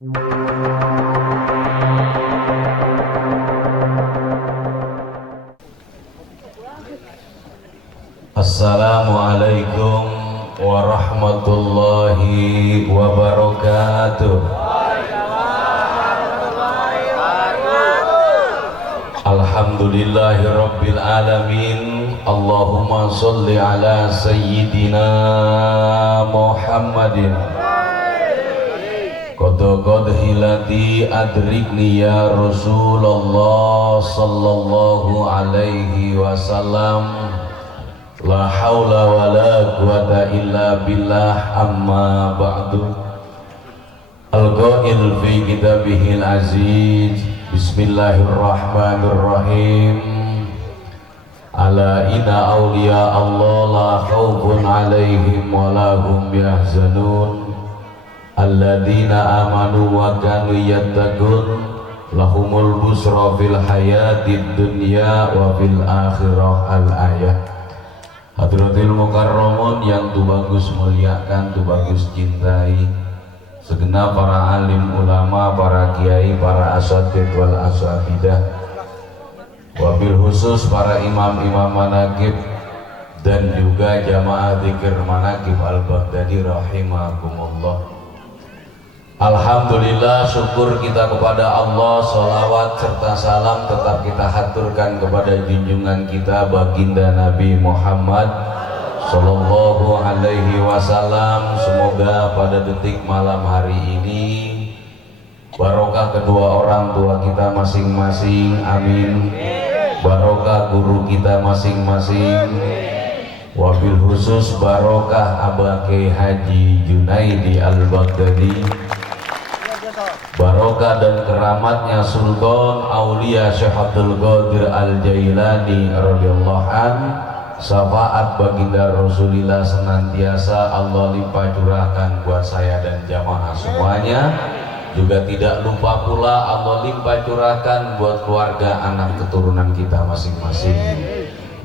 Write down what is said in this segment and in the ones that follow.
Assalamualaikum warahmatullahi wabarakatuh. Alhamdulillahi rabbil alamin. Allahumma sholli ala sayyidina Muhammadin. Qad hilati adrikni ya Rasulullah sallallahu alaihi wasallam. La haula wa la quwata illa billah, amma ba'du. Al-qail fi kitabihil aziz, bismillahirrahmanirrahim. Ala inna awliya Allah la khawfun alaihim wa la hum yahzanun. Alladzina amanu wa kanu yattaqun lahumul busra fil hayatid dunya wa fil akhirah. Al-ayah. Hadratil mukarramun yang tu bagus muliakan, tu bagus cintai, segenap para alim ulama, para kiai, para asatid wal asatidah, wabil khusus para imam-imam manaqib dan juga jamaah dzikir manaqib al-Baghdadi rahimakumullah. Alhamdulillah, syukur kita kepada Allah, sholawat serta salam tetap kita haturkan kepada junjungan kita baginda Nabi Muhammad sallallahu alaihi wasallam. Semoga pada detik malam hari ini barokah kedua orang tua kita masing-masing, amin. Barokah guru kita masing-masing, wabil khusus barokah Abah Kiai Haji Junaidi Al-Baghdadi, barokah dan keramatnya Sultan Aulia Syekh Abdul Qadir Al-Jailani radhiyallahu an, syafaat baginda Rasulillah senantiasa Allah limpah curahkan buat saya dan jamaah semuanya. Juga tidak lupa pula Allah limpah curahkan buat keluarga anak keturunan kita masing-masing.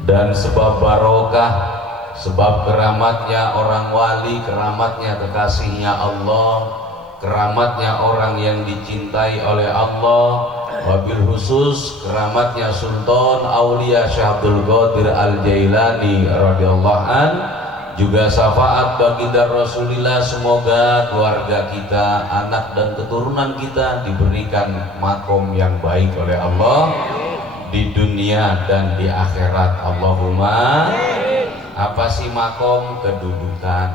Dan sebab barokah, sebab keramatnya orang wali, keramatnya kekasihnya Allah, keramatnya orang yang dicintai oleh Allah, wabil khusus keramatnya Sultan Aulia Syekh Abdul Qadir Al-Jailani radhiyallahu an, juga syafaat baginda Rasulillah. Semoga keluarga kita, anak dan keturunan kita diberikan makom yang baik oleh Allah di dunia dan di akhirat. Allahumma. Apa sih makom? Kedudukan.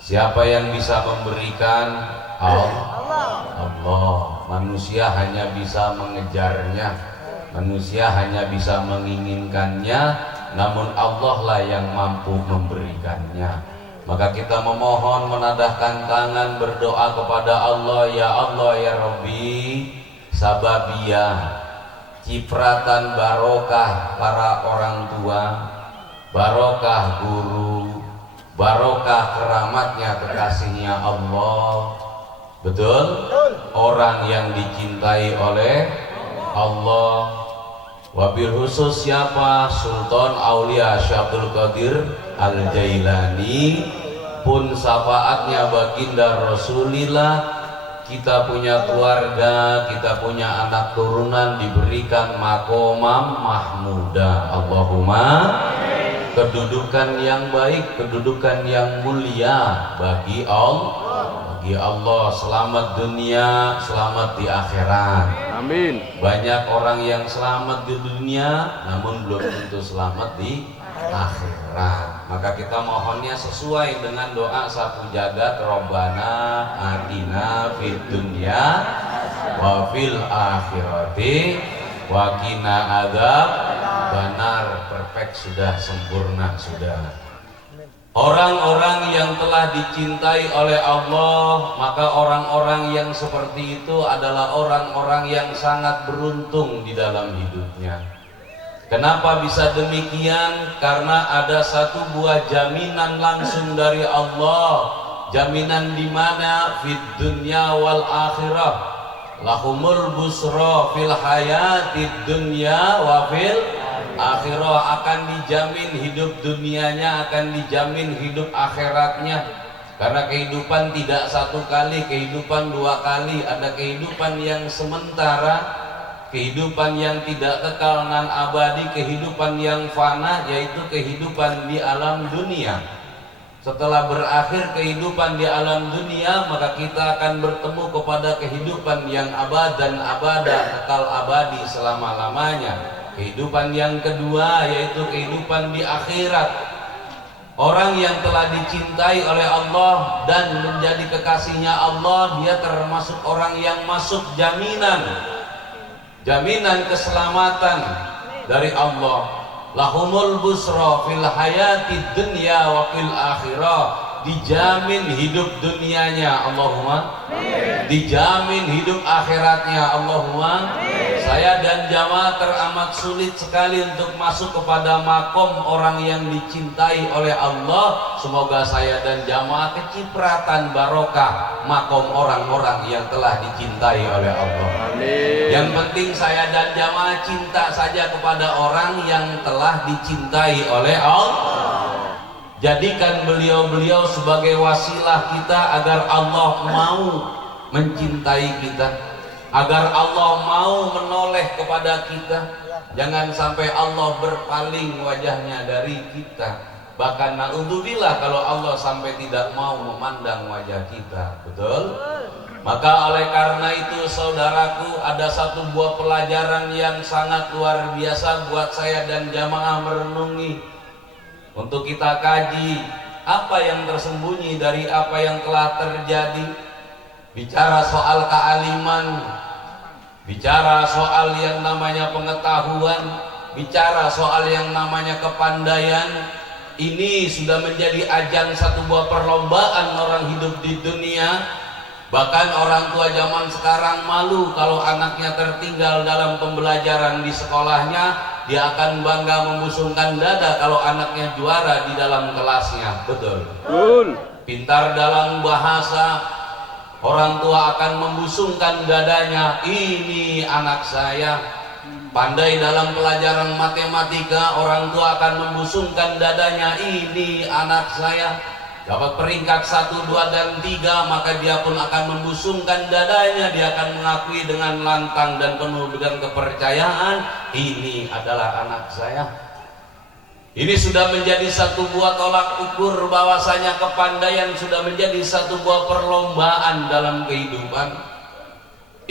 Siapa yang bisa memberikan? Allah. Manusia hanya bisa mengejarnya, manusia hanya bisa menginginkannya, namun Allah lah yang mampu memberikannya. Maka kita memohon, menadahkan tangan, berdoa kepada Allah, ya Allah ya Rabbi, sababiyah, cipratan barokah para orang tua, barokah guru, barokah keramatnya kekasihnya Allah. Betul? Orang yang dicintai oleh Allah. Wabil khusus siapa? Sultan Aulia Syekh Abdul Qadir Al-Jailani pun syafaatnya baginda Rasulillah. Kita punya keluarga, kita punya anak turunan diberikan makomam mahmuda. Allahumma. Kedudukan yang baik, kedudukan yang mulia bagi Allah. Bagi Allah, selamat dunia, selamat di akhirat. Amin. Banyak orang yang selamat di dunia, namun belum tentu selamat di akhirat. Maka kita mohonnya sesuai dengan doa sapu jagat, Robbana atina fid dunya wa fil akhirati wa qina adzab benar, perfect, sudah sempurna, sudah. Orang-orang yang telah dicintai oleh Allah, maka orang-orang yang seperti itu adalah orang-orang yang sangat beruntung di dalam hidupnya. Kenapa bisa demikian? Karena ada satu buah jaminan langsung dari Allah. Jaminan di mana? Fid dunya wal akhirah. Lahumul busra fil hayatid dunya wa fil akhirah, akan dijamin hidup dunianya, akan dijamin hidup akhiratnya. Karena kehidupan tidak satu kali, kehidupan dua kali. Ada kehidupan yang sementara, kehidupan yang tidak kekal nan abadi, kehidupan yang fana, yaitu kehidupan di alam dunia. Setelah berakhir kehidupan di alam dunia, maka kita akan bertemu kepada kehidupan yang abad dan abada, kekal abadi selama-lamanya. Kehidupan yang kedua yaitu kehidupan di akhirat. Orang yang telah dicintai oleh Allah dan menjadi kekasihnya Allah, dia termasuk orang yang masuk jaminan keselamatan dari Allah. Lahumul busra fil hayati dunya wa fil akhirah. Dijamin hidup dunianya, Allahumma. Dijamin hidup akhiratnya, Allahumma. Saya dan jamaah teramat sulit sekali untuk masuk kepada makom orang yang dicintai oleh Allah. Semoga saya dan jamaah kecipratan barokah makom orang-orang yang telah dicintai oleh Allah. Amin. Yang penting saya dan jamaah cinta saja kepada orang yang telah dicintai oleh Allah. Jadikan beliau-beliau sebagai wasilah kita agar Allah mau mencintai kita, agar Allah mau menoleh kepada kita. Jangan sampai Allah berpaling wajahnya dari kita. Bahkan naudzubillah kalau Allah sampai tidak mau memandang wajah kita. Betul? Maka oleh karena itu saudaraku, ada satu buah pelajaran yang sangat luar biasa buat saya dan jamaah merenungi. Untuk kita kaji apa yang tersembunyi dari apa yang telah terjadi. Bicara soal kealiman, bicara soal yang namanya pengetahuan, bicara soal yang namanya kepandaian. Ini sudah menjadi ajang satu buah perlombaan orang hidup di dunia. Bahkan orang tua zaman sekarang malu kalau anaknya tertinggal dalam pembelajaran di sekolahnya. Dia akan bangga membusungkan dada kalau anaknya juara di dalam kelasnya. Betul? Betul. Pintar dalam bahasa, orang tua akan membusungkan dadanya. Ini anak saya. Pandai dalam pelajaran matematika, orang tua akan membusungkan dadanya. Ini anak saya. Dapat peringkat 1, 2, dan 3, maka dia pun akan membusungkan dadanya. Dia akan mengakui dengan lantang dan penuh dengan kepercayaan, ini adalah anak saya. Ini sudah menjadi satu buah tolak ukur bahwasanya kepandaian sudah menjadi satu buah perlombaan dalam kehidupan.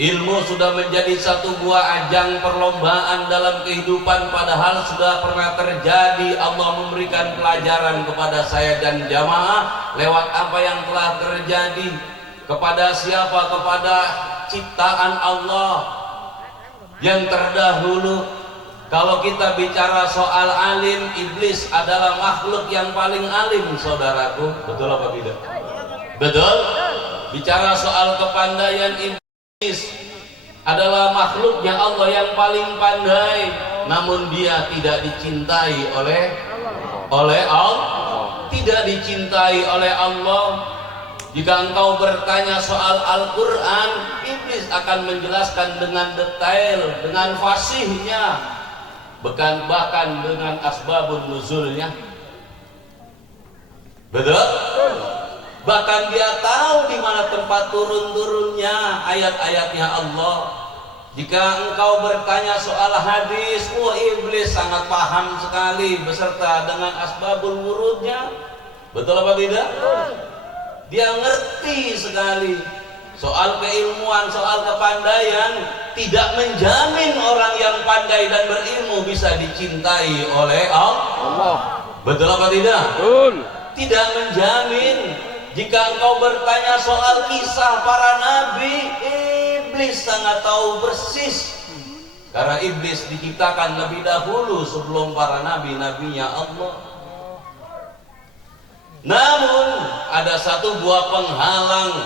Ilmu sudah menjadi satu buah ajang perlombaan dalam kehidupan, padahal sudah pernah terjadi. Allah memberikan pelajaran kepada saya dan jamaah lewat apa yang telah terjadi. Kepada siapa? Kepada ciptaan Allah yang terdahulu. Kalau kita bicara soal alim, iblis adalah makhluk yang paling alim, saudaraku. Betul apa tidak? Betul? Bicara soal kepandaian, iblis adalah makhluknya Allah yang paling pandai, namun dia tidak dicintai oleh Allah, tidak dicintai oleh Allah. Jika engkau bertanya soal Al-Quran, iblis akan menjelaskan dengan detail, dengan fasihnya, bahkan dengan asbabun nuzulnya. Betul? Bahkan dia tahu di mana tempat turun-turunnya ayat-ayatnya Allah. Jika engkau bertanya soal hadis, iblis sangat paham sekali beserta dengan asbabul wurudnya. Betul apa tidak? Dia ngerti sekali. Soal keilmuan, soal kepandaian tidak menjamin orang yang pandai dan berilmu bisa dicintai oleh Allah. Betul apa tidak? Betul. Tidak menjamin. Jika engkau bertanya soal kisah para nabi, iblis sangat tahu persis. Karena iblis diciptakan lebih dahulu sebelum para nabi-nabinya Allah. Namun ada satu buah penghalang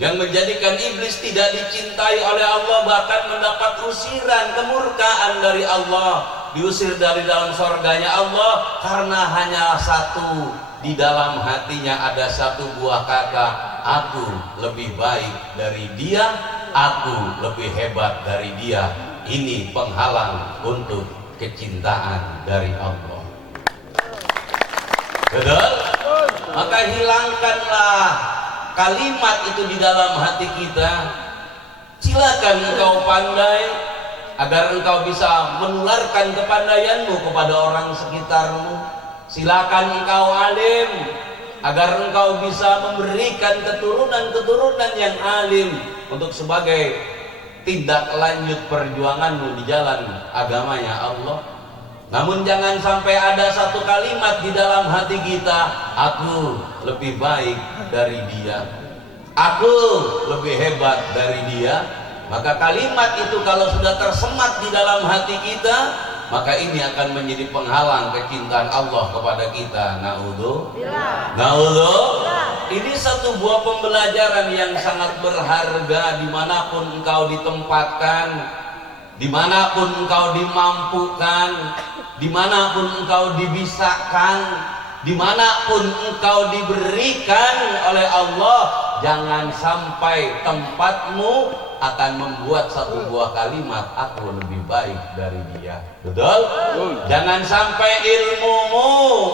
yang menjadikan iblis tidak dicintai oleh Allah, bahkan mendapat usiran, kemurkaan dari Allah, diusir dari dalam surganya Allah karena hanya satu. Di dalam hatinya ada satu buah kata, aku lebih baik dari dia, aku lebih hebat dari dia. Ini penghalang untuk kecintaan dari Allah. Betul? Maka hilangkanlah kalimat itu di dalam hati kita. Silakan engkau pandai agar engkau bisa menularkan kepandaianmu kepada orang sekitarmu. Silakan engkau alim agar engkau bisa memberikan keturunan-keturunan yang alim untuk sebagai tindak lanjut perjuanganmu di jalan agamanya Allah. Namun jangan sampai ada satu kalimat di dalam hati kita, aku lebih baik dari dia, aku lebih hebat dari dia. Maka kalimat itu kalau sudah tersemat di dalam hati kita, maka ini akan menjadi penghalang kecintaan Allah kepada kita. Naudzubillah. Ini satu buah pembelajaran yang sangat berharga dimanapun engkau ditempatkan, dimanapun engkau dimampukan, dimanapun engkau dibisakan, dimanapun engkau diberikan oleh Allah. Jangan sampai tempatmu akan membuat satu buah kalimat, aku lebih baik dari dia. Betul? Jangan sampai ilmumu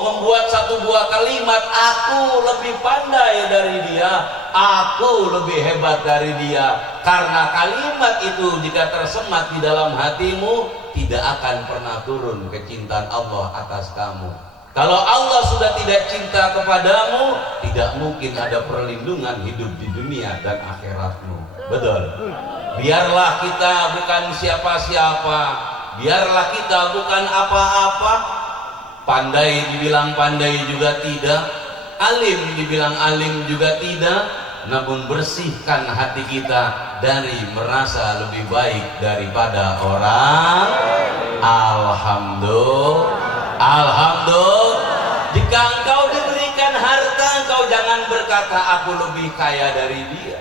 membuat satu buah kalimat, aku lebih pandai dari dia, aku lebih hebat dari dia. Karena kalimat itu jika tersemat di dalam hatimu, tidak akan pernah turun kecintaan Allah atas kamu. Kalau Allah sudah tidak cinta kepadamu, tidak mungkin ada perlindungan hidup di dunia dan akhiratmu. Betul? Biarlah kita bukan siapa-siapa, biarlah kita bukan apa-apa. Pandai dibilang pandai juga tidak, alim dibilang alim juga tidak. Namun bersihkan hati kita dari merasa lebih baik daripada orang. Alhamdulillah. Jika engkau diberikan harta, engkau jangan berkata aku lebih kaya dari dia.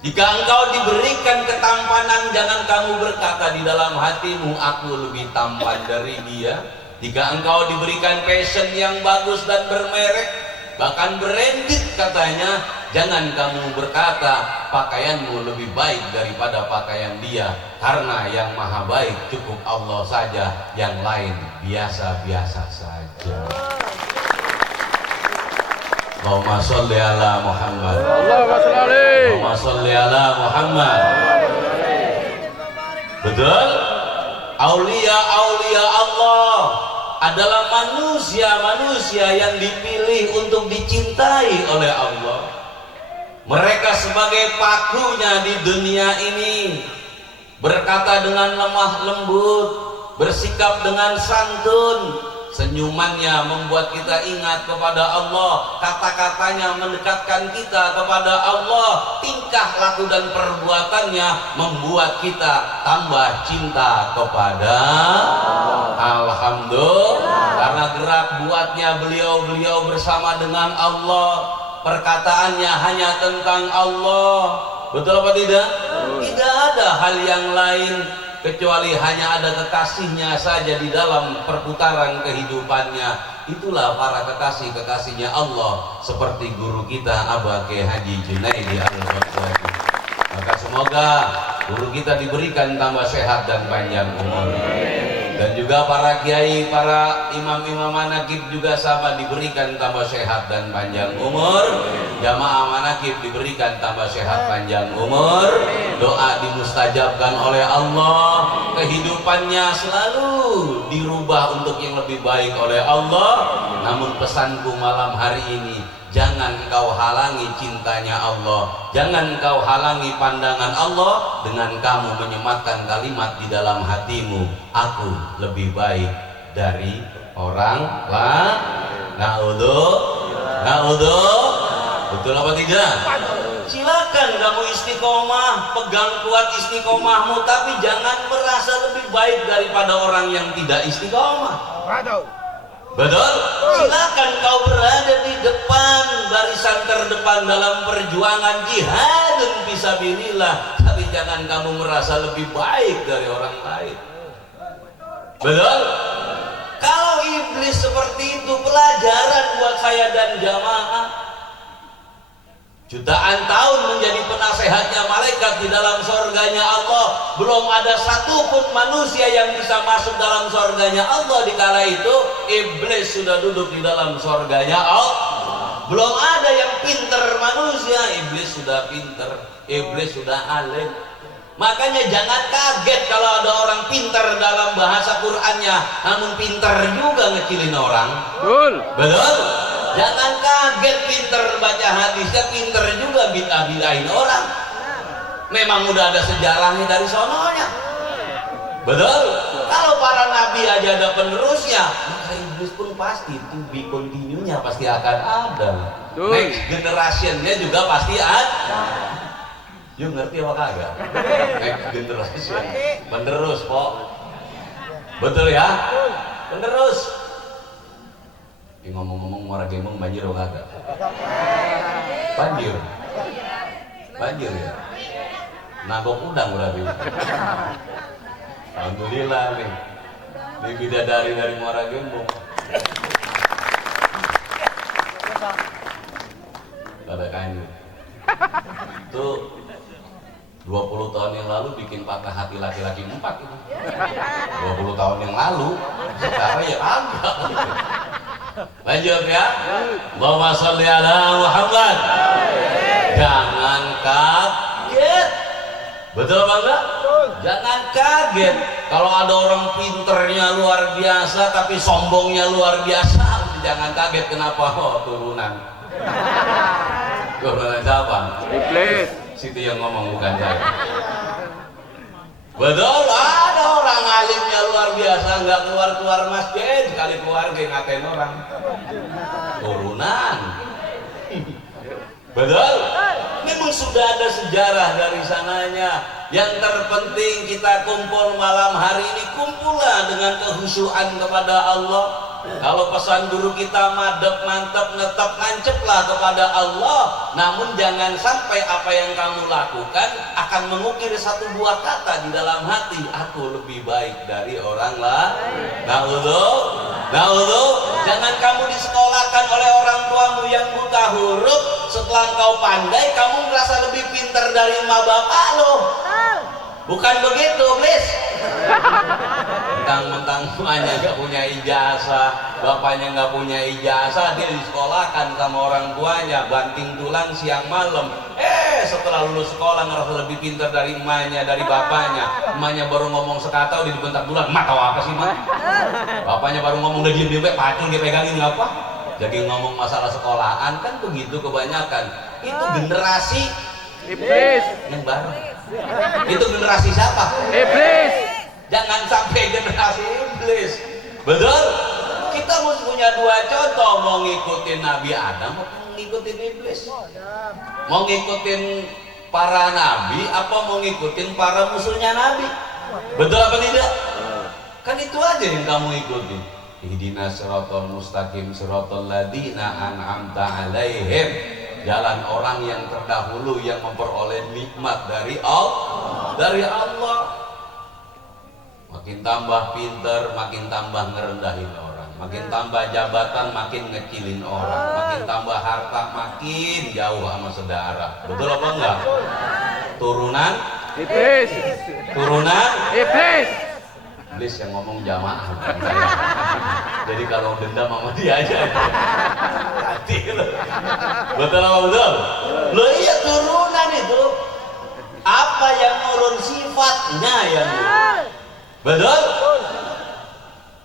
Jika engkau diberikan ketampanan, jangan kamu berkata di dalam hatimu aku lebih tampan dari dia. Jika engkau diberikan fashion yang bagus dan bermerek, bahkan branded katanya, jangan kamu berkata pakaianmu lebih baik daripada pakaian dia. Karena yang maha baik cukup Allah saja, yang lain biasa-biasa saja. Allahumma sholli ala Muhammad. Allahumma sholli ala Muhammad. Betul? Aulia-aulia Allah adalah manusia-manusia yang dipilih untuk dicintai oleh Allah. Mereka sebagai pakunya di dunia ini berkata dengan lemah lembut, bersikap dengan santun. Senyumannya membuat kita ingat kepada Allah, kata-katanya mendekatkan kita kepada Allah, tingkah laku dan perbuatannya membuat kita tambah cinta kepada Alhamdulillah. Karena gerak buatnya beliau bersama dengan Allah, perkataannya hanya tentang Allah. Betul apa tidak? Tidak ada hal yang lain kecuali hanya ada kekasihnya saja di dalam perputaran kehidupannya. Itulah para kekasih-kekasihnya Allah, seperti guru kita Aba Kiai Haji Junaidi Al-Ghazali. Maka semoga guru kita diberikan tambah sehat dan panjang umur. Dan juga para kiai, para imam-imam manakib juga sama diberikan tambah sehat dan panjang umur. Jamaah manakib diberikan tambah sehat panjang umur. Doa dimustajabkan oleh Allah. Kehidupannya selalu dirubah untuk yang lebih baik oleh Allah. Namun pesanku malam hari ini, jangan kau halangi cintanya Allah, jangan kau halangi pandangan Allah dengan kamu menyematkan kalimat di dalam hatimu, aku lebih baik dari orang lain. Betul apa tidak? Silakan kamu istiqomah, pegang kuat istiqomahmu, tapi jangan merasa lebih baik daripada orang yang tidak istiqomah. Betul? Silakan kau berada di depan, barisan terdepan dalam perjuangan jihadun fisabilillah, tapi jangan kamu merasa lebih baik dari orang lain. Betul? Kalau iblis seperti itu, pelajaran buat saya dan jamaah. Jutaan tahun menjadi penasehatnya malaikat di dalam surganya Allah, belum ada satupun manusia yang bisa masuk dalam surganya Allah. Dikala itu iblis sudah duduk di dalam surganya Allah. Belum ada yang pinter manusia, iblis sudah pinter, iblis sudah alim. Makanya jangan kaget kalau ada orang pinter dalam bahasa Qur'annya, namun pinter juga ngecilin orang. Betul. Betul. Jangan kaget pinter baca hadisnya, pinter juga bid'ah-bid'ahin orang. Memang udah ada sejarahnya dari sononya. Betul. Kalau para nabi aja ada penerusnya, maka iblis pun pasti to be continue-nya pasti akan ada. Next generation-nya juga pasti ada. Yuk ngerti apa kagak? Next generation. Penerus kok. Betul ya? Penerus. Ini ngomong-ngomong muara gemeng banjir apa kagak? Banjir. Banjir ya? Nagok udang berarti. Alhamdulillah nih. Ini bidadari dari Muara Gembong. Ada kain. Itu 20 tahun yang lalu bikin patah hati laki-laki 4 itu. 20 tahun yang lalu. Sekarang ya agak. Lanjut ya. Allahumma sholli ala Muhammad. Jangan kaget. Betul apa enggak? Jangan kaget kalau ada orang pinternya luar biasa tapi sombongnya luar biasa. Jangan kaget kenapa? Oh, turunan. Turunan siapa? Iblis. Situ yang ngomong bukan saya. Betul, ada orang alimnya luar biasa nggak keluar masjid, sekali keluar dia ngatain orang. Turunan. Betul? Memang sudah ada sejarah dari sananya. Yang terpenting kita kumpul malam hari ini, kumpullah dengan kehusuan kepada Allah. Kalau pesan guru kita madep, mantep, netep, nanceplah kepada Allah. Namun jangan sampai apa yang kamu lakukan akan mengukir satu buah kata di dalam hati, aku lebih baik dari orang lain. Naudzu. Jangan kamu disekolahkan oleh orang tuamu yang buta huruf. Setelah kau pandai, kamu merasa lebih pintar dari emak bapak lo. Bukan begitu, Iblis. Mentang-mentang emaknya nggak punya ijazah, bapaknya nggak punya ijazah, dia disekolahkan sama orang tuanya, banting tulang siang malam. Setelah lulus sekolah ngerasa lebih pintar dari emaknya, dari bapaknya. Emaknya baru ngomong sekata udah dibentak tulang. Mak tahu apa sih, Mak? Bapaknya baru ngomong udah diem pacul dia pegangin apa? Jadi ngomong masalah sekolahan kan begitu kebanyakan. Itu generasi iblis yang baru. Itu generasi siapa? Iblis. Jangan sampai generasi iblis. Betul? Kita mesti punya dua contoh, mau ngikutin Nabi Adam atau ngikutin iblis. Mau ngikutin para nabi apa mau ngikutin para musuhnya Nabi. Betul apa tidak? Kan itu aja yang kamu ikutin. Ihdinas siratal mustaqim siratal ladzina an'amta 'alaihim. Jalan orang yang terdahulu yang memperoleh nikmat dari Allah. Makin tambah pinter, makin tambah ngerendahin orang. Makin tambah jabatan, makin ngecilin orang. Makin tambah harta, makin jauh sama saudara. Betul apa enggak? Turunan iblis. Turunan iblis. Iblis yang ngomong jamaah bukan saya. Jadi kalau dendam sama dia aja. Hati lo. Betul apa betul? Lo iya turunan itu. Apa yang nurun sifatnya yang nurun. Betul?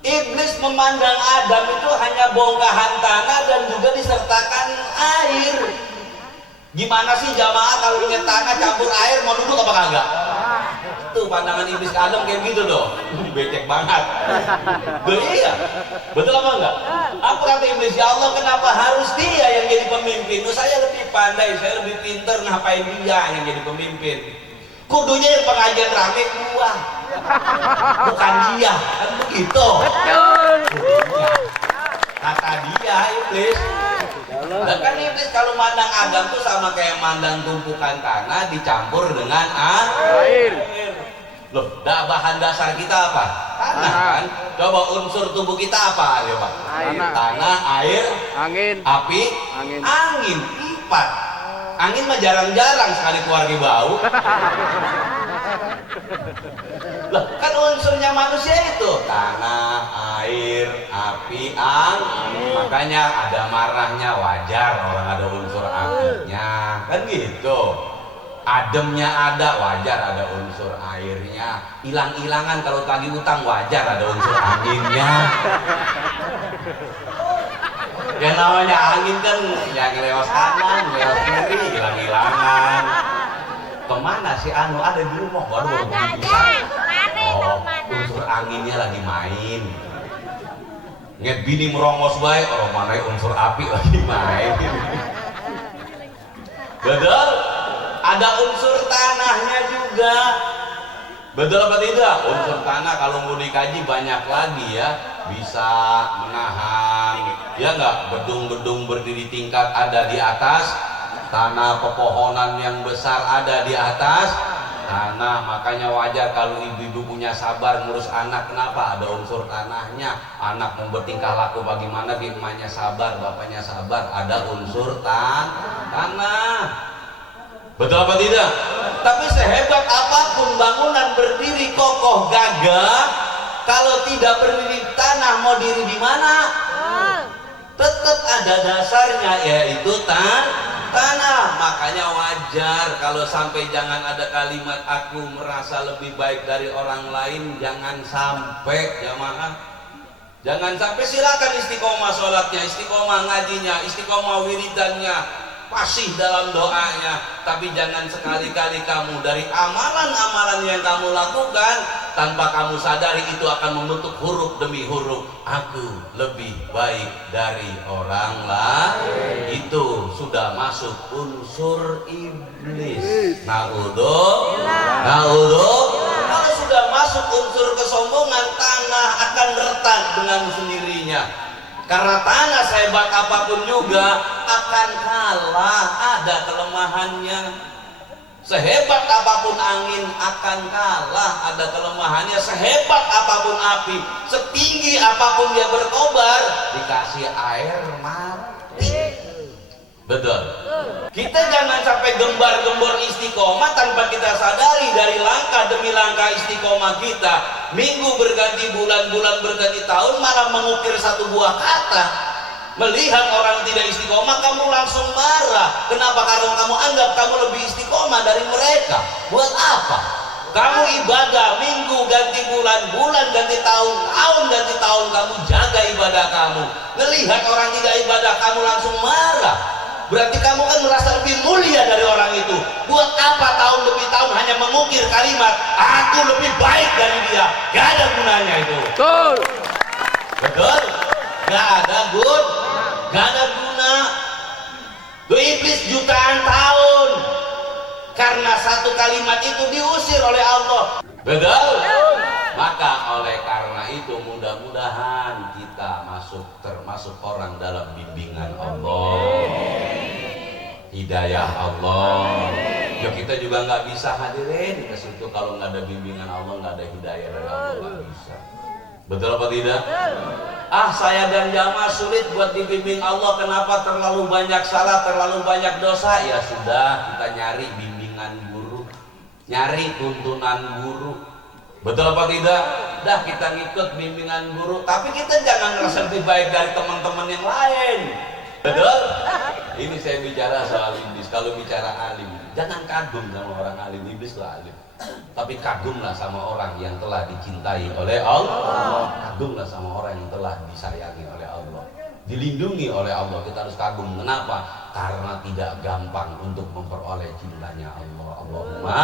Iblis memandang Adam itu hanya bongkahan tanah dan juga disertakan air. Gimana sih jamaah kalau ingat tanah campur air mau duduk apa kagak? Itu pandangan iblis ke Adam kayak gitu dong. Becek banget. Iya. Betul apa enggak? Apa kata iblis? Ya Allah, kenapa harus dia yang jadi pemimpin? Saya lebih pandai, saya lebih pinter, ngapain dia yang jadi pemimpin? Kudunya yang pengajian rame gua. Bukan dia, kan begitu. Kata dia iblis. Dan kan iblis kalau mandang Adam tuh sama kayak mandang tumpukan tanah dicampur dengan air. Loh, bahan dasar kita apa? Tanah kan? Coba unsur tubuh kita apa? Ayo Pak. Tanah, air, angin, api, angin. 4. Angin mah jarang-jarang sekali keluar di bau. Lah, kan unsurnya manusia itu tanah, air, api, angin. Makanya ada marahnya wajar orang ada unsur apinya, kan gitu. Ademnya ada wajar ada unsur airnya. Hilang-hilangan kalau tagih utang wajar ada unsur anginnya. Yang namanya angin kan yang lewat kanan, lewat kiri, hilang-hilangan. Kemana si Anu ada di rumah baru bisa. Oh, unsur anginnya lagi main. Nget bini merongos baik, orang mana unsur api lagi main. Betul? Ada unsur tanahnya juga. Betul apa tidak? Unsur tanah kalau mau dikaji banyak lagi ya. Bisa menahan, ya enggak, gedung-gedung berdiri tingkat ada di atas tanah, pepohonan yang besar ada di atas tanah. Makanya wajar kalau ibu-ibu punya sabar ngurus anak. Kenapa? Ada unsur tanahnya. Anak mau bertingkah laku bagaimana, emaknya sabar, bapaknya sabar, ada unsur tanah. Betul apa tidak? Tapi sehebat apapun bangunan berdiri kokoh gagah, kalau tidak berdiri tanah, mau diri di mana? Tetap ada dasarnya, yaitu tanah. Makanya wajar kalau sampai jangan ada kalimat aku merasa lebih baik dari orang lain. Jangan sampai jamaah. Jangan sampai. Silakan istiqomah sholatnya, istiqomah ngajinya, istiqomah wiridannya, fasih dalam doanya, tapi jangan sekali-kali kamu dari amalan-amalan yang kamu lakukan tanpa kamu sadari itu akan membentuk huruf demi huruf aku lebih baik dari orang lain. Itu sudah masuk unsur iblis. Naudzubillah. Kalau sudah masuk unsur kesombongan, tanah akan retak dengan sendirinya. Karena tanah sehebat apapun juga akan kalah, ada kelemahannya. Sehebat apapun angin akan kalah, ada kelemahannya. Sehebat apapun api, setinggi apapun dia berkobar, dikasih air mati. Betul. Kita jangan sampai gembar-gembor istiqomah tanpa kita sadari dari langkah demi langkah istiqomah kita. Minggu berganti bulan, bulan berganti tahun, malah mengukir satu buah kata. Melihat orang tidak istiqomah, kamu langsung marah. Kenapa? Karena kamu anggap kamu lebih istiqomah dari mereka. Buat apa? Kamu ibadah minggu ganti bulan, bulan ganti tahun, tahun ganti tahun, kamu jaga ibadah kamu. Melihat orang tidak ibadah, kamu langsung marah. Berarti kamu kan merasa lebih mulia dari orang itu. Buat apa tahun demi tahun hanya mengukir kalimat aku lebih baik dari dia? Gak ada gunanya itu. Betul. Betul? Gak ada gak ada guna. Tuh iblis jutaan tahun karena satu kalimat itu diusir oleh Allah. Betul? Maka oleh karena itu mudah-mudahan kita termasuk orang dalam bimbingan Allah, hidayah Allah. Ya kita juga nggak bisa hadirin ke situ kalau nggak ada bimbingan Allah, nggak ada hidayah dari Allah, nggak bisa. Betul apa tidak? Saya dan jamaah sulit buat dibimbing Allah. Kenapa? Terlalu banyak salah, terlalu banyak dosa. Ya sudah, kita nyari bimbingan guru, nyari tuntunan guru. Betul apa tidak? Dah kita ngikut bimbingan guru, tapi kita jangan merasa lebih baik dari teman-teman yang lain. Betul? Ini saya bicara soal iblis. Kalau bicara alim, jangan kagum sama orang alim. Iblis lah alim, tapi kagumlah sama orang yang telah dicintai oleh Allah. Kagumlah sama orang yang telah disayangi oleh Allah, dilindungi oleh Allah. Kita harus kagum. Kenapa? Karena tidak gampang untuk memperoleh cintanya Allah. Allahumma